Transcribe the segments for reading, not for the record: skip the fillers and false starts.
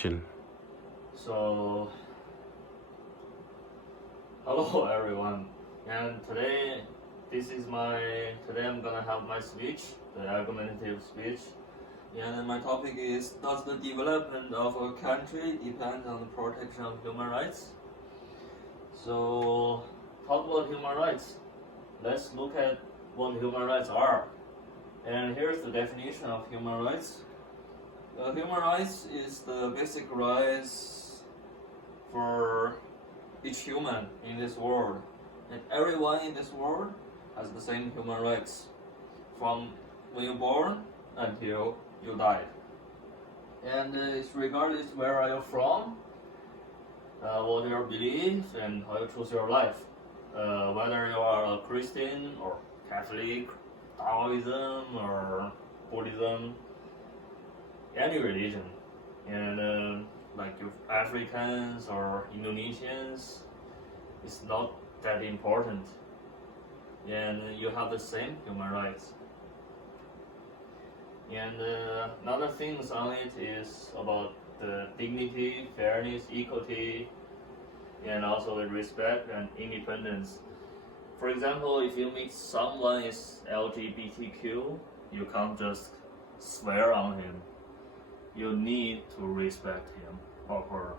So, hello everyone, and today I'm gonna have my speech, the argumentative speech, and my topic is: does the development of a country depend on the protection of human rights? So, talk about human rights. Let's look at what human rights are, and here's the definition of human rights. Human rights is the basic rights for each human in this world, and everyone in this world has the same human rights from when you're born until you die. And it's regardless where are you from, what your beliefs, and how you choose your life. Whether you are a Christian or Catholic, Taoism or Buddhism, any religion, and like you Africans or Indonesians, it's not that important, and you have the same human rights. And another things on it is about the dignity, fairness, equity, and also the respect and independence. For example, if you meet someone is LGBTQ, you can't just swear on him. You need to respect him or her.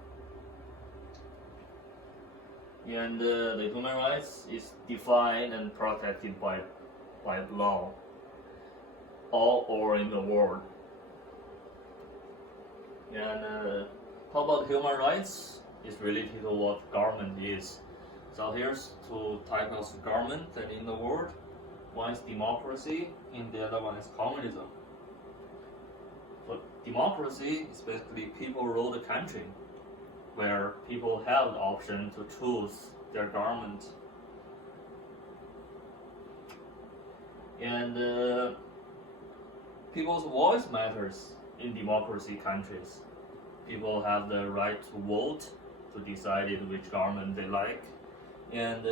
And the human rights is defined and protected by law all over in the world. And how about human rights is related to what government is. So here's two types of government that in the world. One is democracy and the other one is communism. So democracy is basically people rule the country, where people have the option to choose their government. And people's voice matters in democracy countries. People have the right to vote to decide which government they like. And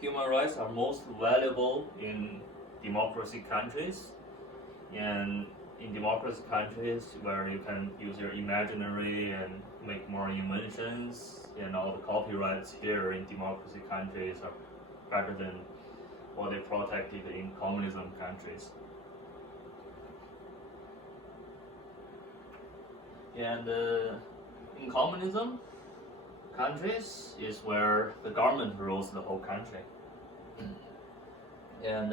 human rights are most valuable in democracy countries. And in democracy countries where you can use your imaginary and make more inventions, and all the copyrights here in democracy countries are better than what they protected in communism countries. And in communism countries is where the government rules the whole country, and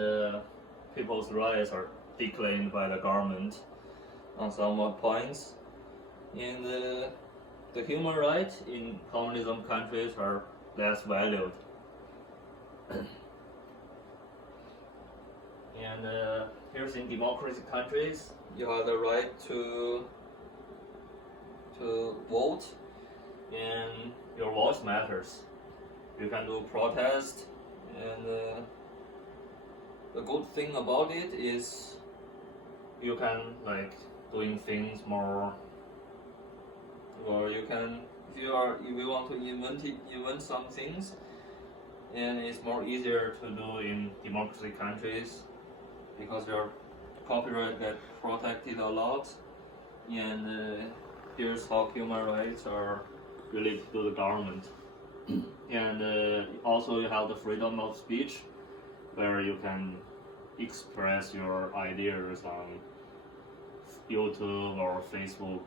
people's rights are declaimed by the government on some points, and the human rights in communism countries are less valued. And here's in democracy countries, you have the right to vote, and your voice matters. You can do protest, and the good thing about it is you can like doing things more, or you can if you want to invent some things, and it's more easier to do in democracy countries because your copyright get protected a lot. And here's how human rights are related to the government. And also you have the freedom of speech, where you can express your ideas on YouTube or Facebook,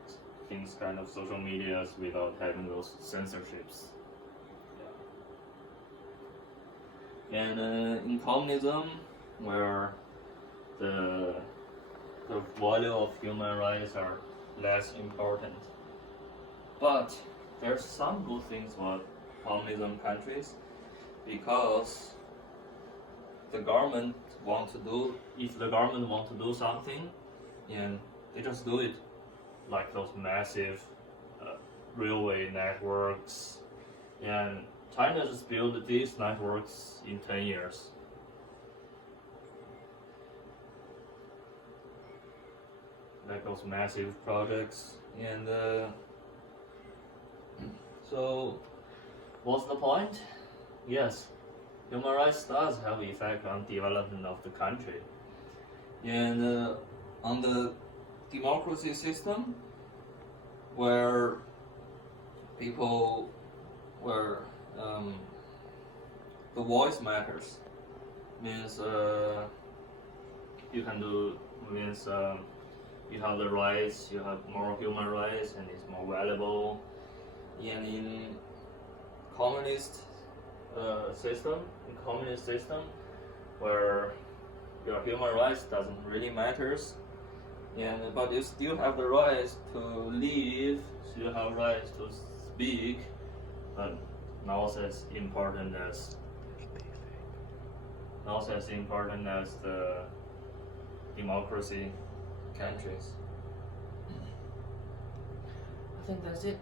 things kind of social medias without having those censorships. And in communism, where the value of human rights are less important, but there's some good things about communism countries, because the government if the government want to do something, and they just do it, like those massive railway networks, and China just built these networks in 10 years. Like those massive projects. And so what's the point? Yes, human rights does have effect on development of the country. And on the democracy system, where people where the voice matters means you can do means you have the rights, you have more human rights, and it's more valuable. And in communist system, where your human rights doesn't really matters, but you still have the rights to live, still have rights to speak, but not as important as the democracy countries. I think that's it.